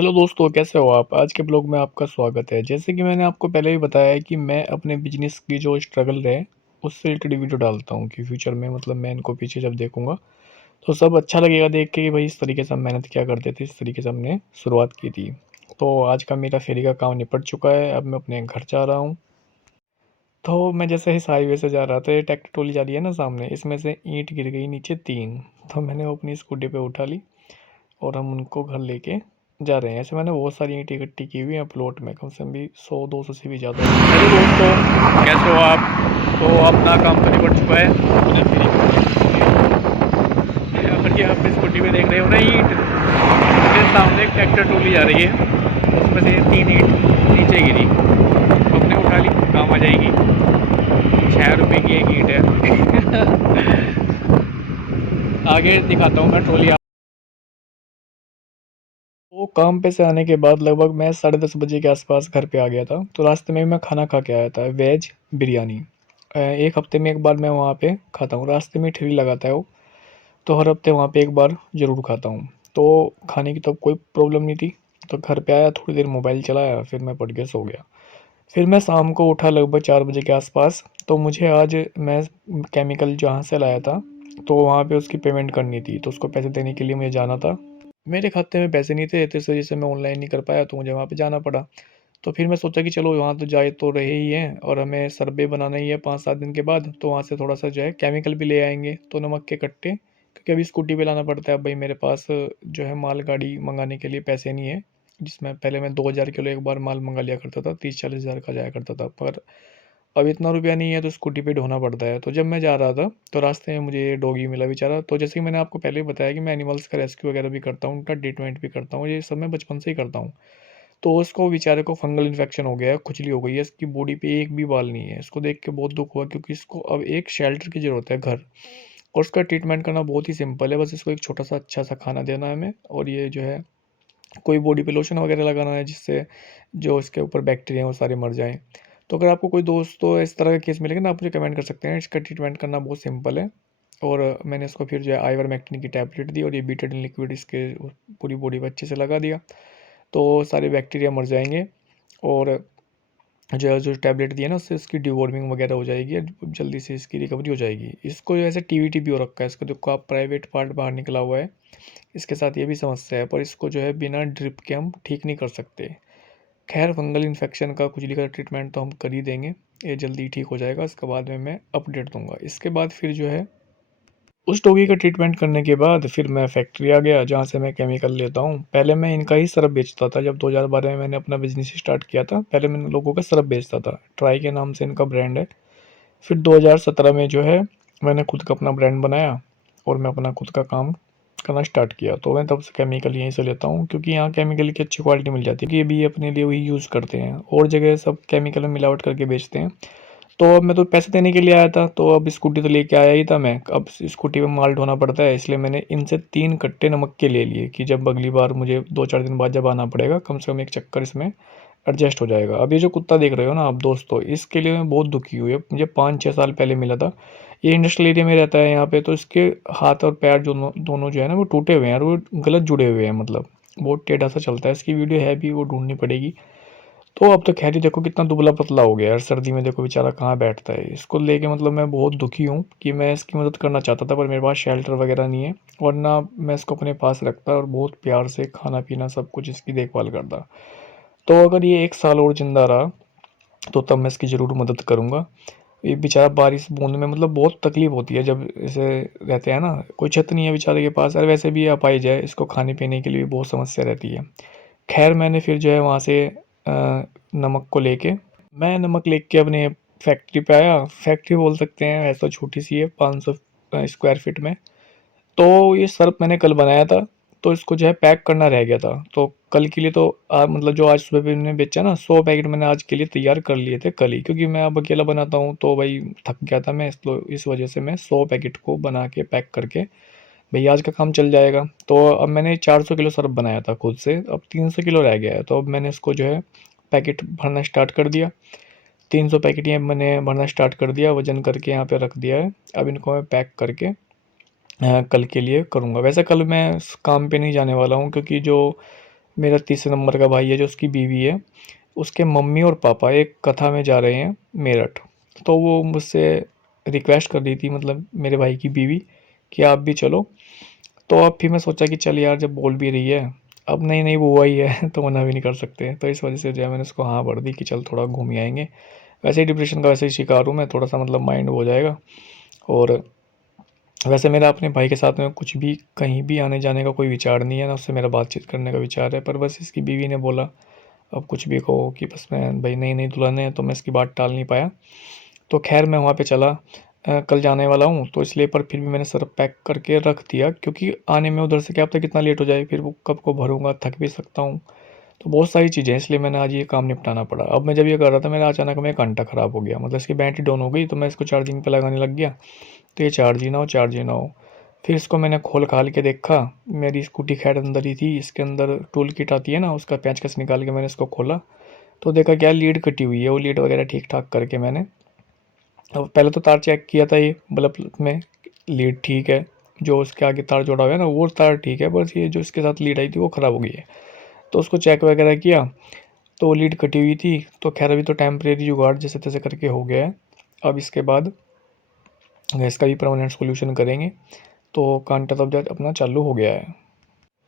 Hello दोस्तों, कैसे हो आप? आज के ब्लॉग में आपका स्वागत है। जैसे कि मैंने आपको पहले ही बताया है कि मैं अपने बिजनेस की जो स्ट्रगल रहे उससे रिलेटेड वीडियो डालता हूँ कि फ्यूचर में मतलब मैं इनको पीछे जब देखूंगा तो सब अच्छा लगेगा देख के कि भाई इस तरीके से हम मेहनत क्या करते थे, इस तरीके से हमने शुरुआत की थी। तो आज का मेरा फेरी का काम निपट चुका है। अब मैं अपने घर जा रहा हूँ। तो मैं जैसे इस हाईवे से जा रहा था, ये ट्रैक्टर ट्रॉली जा रही है ना सामने, इसमें से ईंट गिर गई नीचे 3। तो मैंने वो अपनी स्कूटी पे उठा ली और हम उनको घर लेके जा रहे हैं। ऐसे मैंने बहुत सारी ईंटें इकट्ठी की हुई हैं प्लॉट में, कम से कम भी 100-200 से भी ज़्यादा। हेलो दोस्तों, कैसे हो आप? तो अपना काम तो निपट चुका है, अपने फ्री और ये आप स्कूटी पे देख रहे हो ना ईंट, उसके सामने एक ट्रैक्टर ट्रॉली जा रही है, उसमें से 3 ईंट नीचे गिरी, हमने उठा ली, काम आ जाएगी। 6 रुपये की एक ईंट है। आगे दिखाता हूँ मैं ट्रॉली। वो काम पे से आने के बाद लगभग मैं 10:30 बजे के आसपास घर पे आ गया था। तो रास्ते में मैं खाना खा के आया था, वेज बिरयानी। एक हफ्ते में एक बार मैं वहाँ पे खाता हूँ, रास्ते में ठेली लगाता है वो। तो हर हफ्ते वहाँ पे एक बार ज़रूर खाता हूँ। तो खाने की तो कोई प्रॉब्लम नहीं थी। तो घर पे आया, थोड़ी देर मोबाइल चलाया, फिर मैं पढ़ के सो गया। फिर मैं शाम को उठा लगभग 4 बजे के आसपास। तो मुझे आज मैं केमिकल जहाँ से लाया था, तो वहाँ पे उसकी पेमेंट करनी थी, तो उसको पैसे देने के लिए मुझे जाना था। मेरे खाते में पैसे नहीं थे, तो इस वजह से मैं ऑनलाइन नहीं कर पाया, तो मुझे वहाँ पे जाना पड़ा। तो फिर मैं सोचा कि चलो वहाँ तो जाए तो रहे ही हैं और हमें सर्वे बनाना ही है 5-7 दिन के बाद, तो वहाँ से थोड़ा सा जो है केमिकल भी ले आएंगे, तो नमक के कट्टे, क्योंकि अभी स्कूटी पे लाना पड़ता है। अब भाई मेरे पास जो है माल गाड़ी मंगाने के लिए पैसे नहीं है, जिसमें पहले मैं 2,000 किलो एक बार माल मंगा लिया करता था, 30-40 हज़ार का जाया करता था। पर अब इतना रुपया नहीं है, तो स्कूटी पे ढोना पड़ता है। तो जब मैं जा रहा था तो रास्ते में मुझे ये डॉगी मिला बेचारा। तो जैसे कि मैंने आपको पहले ही बताया कि मैं एनिमल्स का रेस्क्यू वगैरह भी करता हूँ, उनका ट्रीटमेंट भी करता हूँ, ये सब मैं बचपन से ही करता हूँ। तो उसको बेचारे को फंगल इन्फेक्शन हो गया है, खुजली हो गई है, इसकी बॉडी पे एक भी बाल नहीं है। इसको देख के बहुत दुख हुआ, क्योंकि इसको अब एक शेल्टर की ज़रूरत है, घर। और उसका ट्रीटमेंट करना बहुत ही सिंपल है, बस इसको एक छोटा सा अच्छा सा खाना देना है हमें, और ये जो है कोई बॉडी पे लोशन वगैरह लगाना है, जिससे जो इसके ऊपर बैक्टीरिया हैं वो सारे मर जाएँ। तो अगर आपको कोई दोस्तों इस तरह का केस मिलेगा ना, आप मुझे कमेंट कर सकते हैं। इसका ट्रीटमेंट करना बहुत सिंपल है। और मैंने इसको फिर जो है आइवरमेक्टिन की टैबलेट दी, और ये बीटाडिन लिक्विड इसके पूरी बॉडी पे अच्छे से लगा दिया, तो सारे बैक्टीरिया मर जाएंगे। और जो टैबलेट दी है ना, उससे इसकी डिवॉर्मिंग वगैरह हो जाएगी, जल्दी से इसकी रिकवरी हो जाएगी। इसको जो ऐसे टीवीटी भी हो रखा है, इसको देखो आप, प्राइवेट पार्ट बाहर निकला हुआ है। इसके साथ ये भी समस्या है, पर इसको जो है बिना ड्रिप के हम ठीक नहीं कर सकते। खैर, फंगल इन्फेक्शन का, खुजली का ट्रीटमेंट तो हम कर ही देंगे, ये जल्दी ठीक हो जाएगा। इसके बाद में मैं अपडेट दूंगा। इसके बाद फिर जो है उस डॉगी का ट्रीटमेंट करने के बाद फिर मैं फैक्ट्री आ गया, जहाँ से मैं केमिकल लेता हूँ। पहले मैं इनका ही सिरप बेचता था, जब 2012 में मैंने अपना बिजनेस स्टार्ट किया था। पहले मैंने लोगों का सिरप बेचता था, ट्राई के नाम से इनका ब्रांड है। फिर 2017 में जो है मैंने खुद का अपना ब्रांड बनाया, और मैं अपना खुद का काम करना स्टार्ट किया। तो मैं तब से केमिकल यहीं से लेता हूँ, क्योंकि यहाँ केमिकल की अच्छी क्वालिटी मिल जाती है, कि ये भी अपने लिए वही यूज़ करते हैं, और जगह सब केमिकल में मिलावट करके बेचते हैं। तो अब मैं तो पैसे देने के लिए आया था, तो अब स्कूटी तो लेके आया ही था मैं, अब स्कूटी पे माल ढोना पड़ता है, इसलिए मैंने इनसे 3 कट्टे नमक के ले लिए, कि जब अगली बार मुझे 2-4 दिन बाद जब आना पड़ेगा, कम से कम एक चक्कर इसमें एडजस्ट हो जाएगा। अब ये जो कुत्ता देख रहे हो ना आप दोस्तों, इसके लिए मैं बहुत दुखी हुई है। मुझे 5-6 साल पहले मिला था। ये इंडस्ट्रियल एरिया में रहता है यहाँ पे, तो इसके हाथ और पैर दोनों दोनों जो है ना, वो टूटे हुए हैं, और वो गलत जुड़े हुए हैं, मतलब बहुत टेढ़ा सा चलता है। इसकी वीडियो है भी, वो ढूंढनी पड़ेगी। तो अब तो खैर ही देखो कितना दुबला पतला हो गया यार, सर्दी में देखो बेचारा कहाँ बैठता है। इसको लेके मतलब मैं बहुत दुखी हूँ, कि मैं इसकी मदद करना चाहता था, पर मेरे पास शेल्टर वगैरह नहीं है, वरना मैं इसको अपने पास रखता और बहुत प्यार से खाना पीना सब कुछ इसकी देखभाल करता। तो अगर ये 1 साल और ज़िंदा रहा, तो तब मैं इसकी ज़रूर मदद करूँगा। ये बेचारा बारिश बूंद में, मतलब बहुत तकलीफ़ होती है जब ऐसे रहते हैं ना, कोई छत नहीं है बेचारे के पास। और वैसे भी आप आई जाए, इसको खाने पीने के लिए भी बहुत समस्या रहती है। खैर, मैंने फिर जो है वहाँ से नमक को लेके, मैं नमक लेके अपने फैक्ट्री पे आया। फैक्ट्री बोल सकते हैं, ऐसा छोटी सी है, 500 स्क्वायर फीट में। तो ये सर्फ मैंने कल बनाया था, तो इसको जो है पैक करना रह गया था। तो कल के लिए तो मतलब जो आज सुबह पे मैंने बेचा ना, 100 पैकेट मैंने आज के लिए तैयार कर लिए थे कल ही, क्योंकि मैं अब अकेला बनाता हूँ, तो भाई थक गया था मैं, इस वजह से मैं 100 पैकेट को बना के पैक करके भाई आज का काम चल जाएगा। तो अब मैंने 400 किलो सर्फ बनाया था खुद से, अब 300 किलो रह गया है। तो अब मैंने इसको जो है पैकेट भरना स्टार्ट कर दिया। 300 पैकेट ये मैंने भरना स्टार्ट कर दिया, वजन करके यहाँ पे रख दिया है। अब इनको मैं पैक करके कल के लिए करूँगा। वैसे कल मैं काम पे नहीं जाने वाला हूँ, क्योंकि जो मेरा तीसरे नंबर का भाई है जो उसकी बीवी है, उसके मम्मी और पापा एक कथा में जा रहे हैं मेरठ। तो वो मुझसे रिक्वेस्ट कर रही थी, मतलब मेरे भाई की बीवी, कि आप भी चलो। तो अब फिर मैं सोचा कि चल यार, जब बोल भी रही है, अब नई नई बुआ ही है तो मना भी नहीं कर सकते। तो इस वजह से जो है मैंने उसको हाँ भर दी कि चल थोड़ा घूम ही आएंगे। वैसे ही डिप्रेशन का वैसे ही शिकार हूँ मैं, थोड़ा सा मतलब माइंड हो जाएगा। और वैसे मेरा अपने भाई के साथ में कुछ भी कहीं भी आने जाने का कोई विचार नहीं है, ना उससे मेरा बातचीत करने का विचार है। पर बस इसकी बीवी ने बोला, अब कुछ भी कहो, कि बस मैं भाई नई नई दुल्हन है, तो मैं इसकी बात टाल नहीं पाया। तो खैर मैं वहाँ पे चला, कल जाने वाला हूँ तो इसलिए, पर फिर भी मैंने सर पैक करके रख दिया, क्योंकि आने में उधर से क्या पता कितना लेट हो जाए, फिर वो कब को भरूंगा, थक भी सकता हूँ। तो बहुत सारी चीज़ें हैं, इसलिए मैंने आज ये काम निपटाना पड़ा। अब मैं जब ये कर रहा था, मेरा अचानक में घंटा ख़राब हो गया, मतलब इसकी बैटरी डाउन हो गई, तो मैं इसको चार्जिंग पे लगाने लग गया, तो ये चार्ज ही ना हो, चार्ज ही ना हो। फिर इसको मैंने खोल खाल के देखा, मेरी स्कूटी खैर अंदर ही थी, इसके अंदर टूल किट आती है ना, उसका पेंचकस निकाल के मैंने इसको खोला, तो देखा क्या लीड कटी हुई है। वो लीड वगैरह ठीक ठाक करके मैंने, अब पहले तो तार चेक किया था ये बल्ब में, लीड ठीक है, जो उसके आगे तार जोड़ा हुआ है ना वो तार ठीक है, बस ये जो इसके साथ लीड आई थी वो ख़राब हो गई है। तो उसको चेक वगैरह किया, तो वो लीड कटी हुई थी। तो खैर अभी तो टेम्परेरी जुगाड़ जैसे तैसे करके हो गया है। अब इसके बाद इसका भी परमानेंट सोल्यूशन करेंगे। तो कांटा तो अब अपना चालू हो गया है।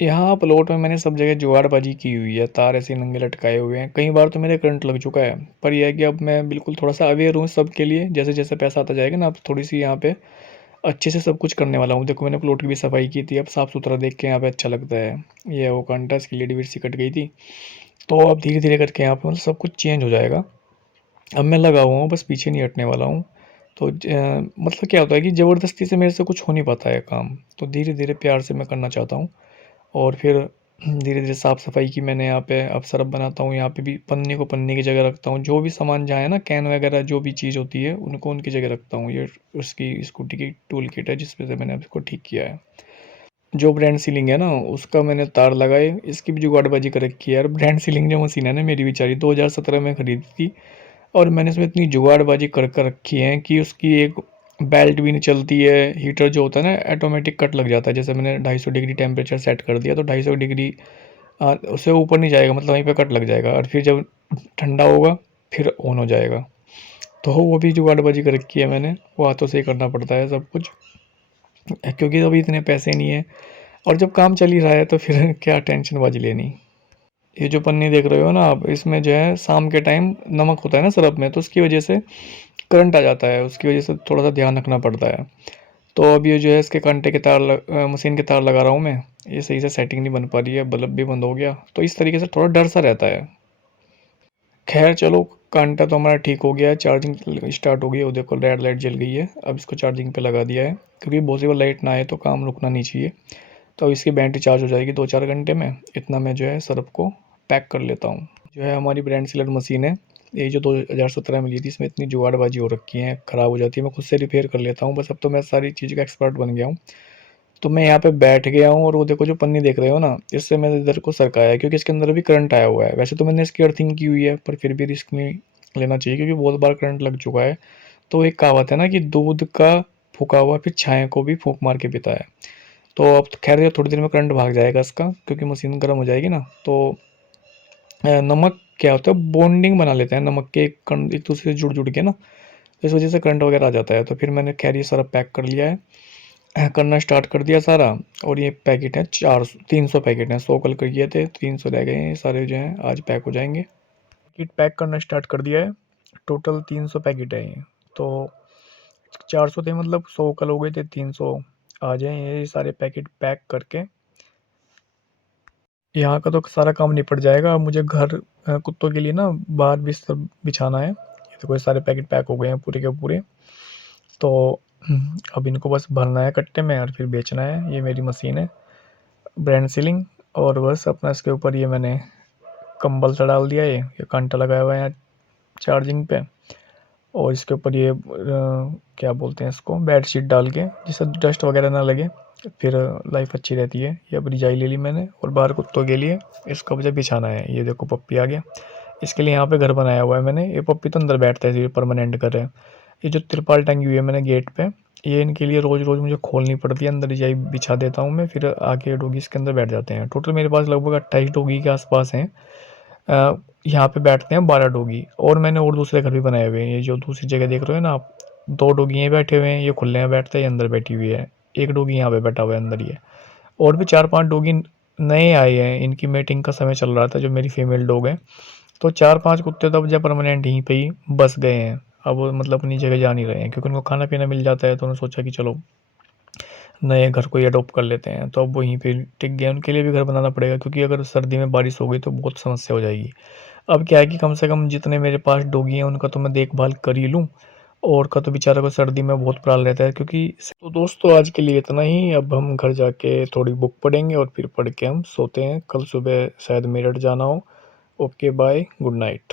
यहाँ प्लॉट में मैंने सब जगह जुगाड़बाजी की हुई है, तार ऐसे नंगे लटकाए हुए हैं, कई बार तो मेरे करंट लग चुका है। पर यह है कि अब मैं बिल्कुल थोड़ा सा अवेयर हूँ सब के लिए, जैसे जैसे पैसा आता जाएगा ना, अब थोड़ी सी यहाँ पे अच्छे से सब कुछ करने वाला हूँ। देखो मैंने प्लॉट की भी सफाई की थी, अब साफ़ सुथरा देख के यहाँ पे अच्छा लगता है। ये वो कांटा, इसकी लीड वीड सी कट गई थी, तो अब धीरे धीरे करके यहाँ पे मतलब सब कुछ चेंज हो जाएगा। अब मैं लगा हुआ हूँ, बस पीछे नहीं हटने वाला हूँ। तो मतलब क्या होता है कि ज़बरदस्ती से मेरे से कुछ हो नहीं पाता है काम, तो धीरे धीरे प्यार से मैं करना चाहता हूँ। और फिर धीरे धीरे साफ़ सफाई की मैंने यहाँ पे अब सरफ बनाता हूँ, यहाँ पे भी पन्नी को पन्नी की जगह रखता हूँ, जो भी सामान जहाँ है ना, कैन वगैरह जो भी चीज़ होती है उनको उनकी जगह रखता हूँ। ये उसकी स्कूटी की टूल किट है जिसमें से मैंने अब इसको ठीक किया है। जो ब्रांड सीलिंग है ना, उसका मैंने तार लगाए, इसकी भी जुगाड़बाजी कर रखी है यार। ब्रांड सीलिंग जो मशीन है ना मेरी बेचारी, 2017 में खरीदी थी, और मैंने इसमें इतनी जुगाड़बाजी कर कर रखी है कि उसकी एक बेल्ट भी नहीं चलती है। हीटर जो होता है ना, ऑटोमेटिक कट लग जाता है, जैसे मैंने 250 डिग्री टेम्परेचर सेट कर दिया, तो 250 डिग्री उससे ऊपर नहीं जाएगा, मतलब वहीं पे कट लग जाएगा, और फिर जब ठंडा होगा फिर ऑन हो जाएगा। तो वो भी जुगाड़बाजी कर रखी है मैंने, वो हाथों से ही करना पड़ता है सब कुछ, क्योंकि अभी इतने पैसे नहीं है, और जब काम चल ही रहा है तो फिर क्या टेंशन बाजी लेनी। ये जो पन्नी देख रहे हो ना आप, इसमें जो है शाम के टाइम नमक होता है ना सरफ में, तो उसकी वजह से करंट आ जाता है, उसकी वजह से थोड़ा सा ध्यान रखना पड़ता है। तो अब ये जो है इसके कांटे के तार मशीन के तार लगा रहा हूँ मैं, ये सही से सेटिंग नहीं बन पा रही है, बल्ब भी बंद हो गया, तो इस तरीके से थोड़ा डर सा रहता है। खैर चलो, कांटा तो हमारा ठीक हो गया है, चार्जिंग स्टार्ट हो गई है, वो देखो रेड लाइट जल गई है। अब इसको चार्जिंग पे लगा दिया है, क्योंकि पॉसिबल लाइट ना आए तो काम रुकना नहीं चाहिए। तो अब इसकी बैटरी चार्ज हो जाएगी 2-4 घंटे में, इतना मैं जो है सरफ को पैक कर लेता हूँ। जो है हमारी ब्रांड सीलर मशीन है, ये जो 2017 में ली थी, इसमें इतनी जुगाड़बाजी हो रखी है, ख़राब हो जाती है, मैं खुद से रिपेयर कर लेता हूँ बस। अब तो मैं सारी चीज़ का एक्सपर्ट बन गया हूँ। तो मैं यहाँ पे बैठ गया हूँ, और वो देखो जो पन्नी देख रहे हो ना, इससे मैंने इधर को सरकाया है, क्योंकि इसके अंदर भी करंट आया हुआ है। वैसे तो मैंने इसकी अर्थिंग की हुई है, पर फिर भी रिस्क नहीं लेना चाहिए, क्योंकि बहुत बार करंट लग चुका है। तो एक कहावत है ना कि दूध का फूका हुआ फिर छाया को भी फूंक मार के पीता है। तो अब तो खैर ये थोड़ी देर में करंट भाग जाएगा इसका, क्योंकि मशीन गर्म हो जाएगी ना। तो नमक क्या होता है, बॉन्डिंग बना लेते हैं नमक के एक दूसरे से जुड़ जुड़ के ना, इस वजह से करंट वगैरह आ जाता है। तो फिर मैंने खैर ये सारा पैक कर लिया है, करना स्टार्ट कर दिया सारा। और ये पैकेट है 300 पैकेट हैं, 100 कल कर किए थे, 300 रह गए हैं, ये सारे जो हैं आज पैक हो जाएंगे। पैकेट पैक करना स्टार्ट कर दिया है, टोटल 300 पैकेट है ये। तो 400 थे, मतलब 100 कल हो गए थे, 300 आ जाए ये सारे पैकेट पैक करके। यहाँ का तो सारा काम निपट जाएगा। अब मुझे घर कुत्तों के लिए ना बाहर बिस्तर बिछाना है। ये तो कोई सारे पैकेट पैक हो गए हैं पूरे के पूरे। तो अब इनको बस भरना है कट्टे में और फिर बेचना है। ये मेरी मशीन है ब्रांड सीलिंग, और बस अपना इसके ऊपर ये मैंने कंबल सा डाल दिया है, ये कांटा लगाया हुआ है यहाँ चार्जिंग पे, और इसके ऊपर ये क्या बोलते हैं इसको, बेड शीट डाल के, जिससे डस्ट वगैरह ना लगे, फिर लाइफ अच्छी रहती है। ये अब रजाई ले ली मैंने, और बाहर कुत्तों के लिए इसको मुझे बिछाना है। ये देखो पप्पी आ गया, इसके लिए यहाँ पे घर बनाया हुआ है मैंने। ये पप्पी तो अंदर बैठता है, ये परमानेंट घर है। ये जो तिरपाल टंगी हुई है मैंने गेट पे, ये इनके लिए रोज़-रोज़ मुझे खोलनी पड़ती है, अंदर रज़ाई बिछा देता हूँ मैं, फिर आके डॉगी इसके अंदर बैठ जाते हैं। टोटल मेरे पास लगभग 28 डॉगी के आस-पास हैं। यहाँ पे बैठते हैं 12 डॉगी, और मैंने और दूसरे घर भी बनाए हुए हैं। ये जो दूसरी जगह देख रहे हो ना आप, 2 डॉगी यहीं बैठे हुए हैं, ये खुले में बैठते हैं, ये अंदर बैठी हुई है। 1 डॉगी यहाँ पे बैठा हुआ है अंदर ये। और भी 4-5 डॉगी नए आए हैं, इनकी मेटिंग का समय चल रहा था, जो मेरी फीमेल डॉग है। तो 4-5 कुत्ते तो अब जो परमानेंट यहीं पे ही बस गए हैं। अब वो मतलब अपनी जगह जा नहीं रहे हैं, क्योंकि उनको खाना-पीना मिल जाता है, तो उन्होंने सोचा कि चलो नए घर को ही अडॉप्ट कर लेते हैं। तो अब वहीं पे टिक गए, उनके लिए भी घर बनाना पड़ेगा, क्योंकि अगर सर्दी में बारिश हो गई तो बहुत समस्या हो जाएगी। अब क्या है कि कम से कम जितने मेरे पास डॉगी हैं उनका तो मैं देखभाल कर ही लूँ, और का तो बेचारा को सर्दी में बहुत प्राण रहता है, क्योंकि तो दोस्तों आज के लिए इतना ही। अब हम घर जाके थोड़ी बुक पढ़ेंगे और फिर पढ़ के हम सोते हैं। कल सुबह शायद मेरठ जाना हो। Okay bye, good night.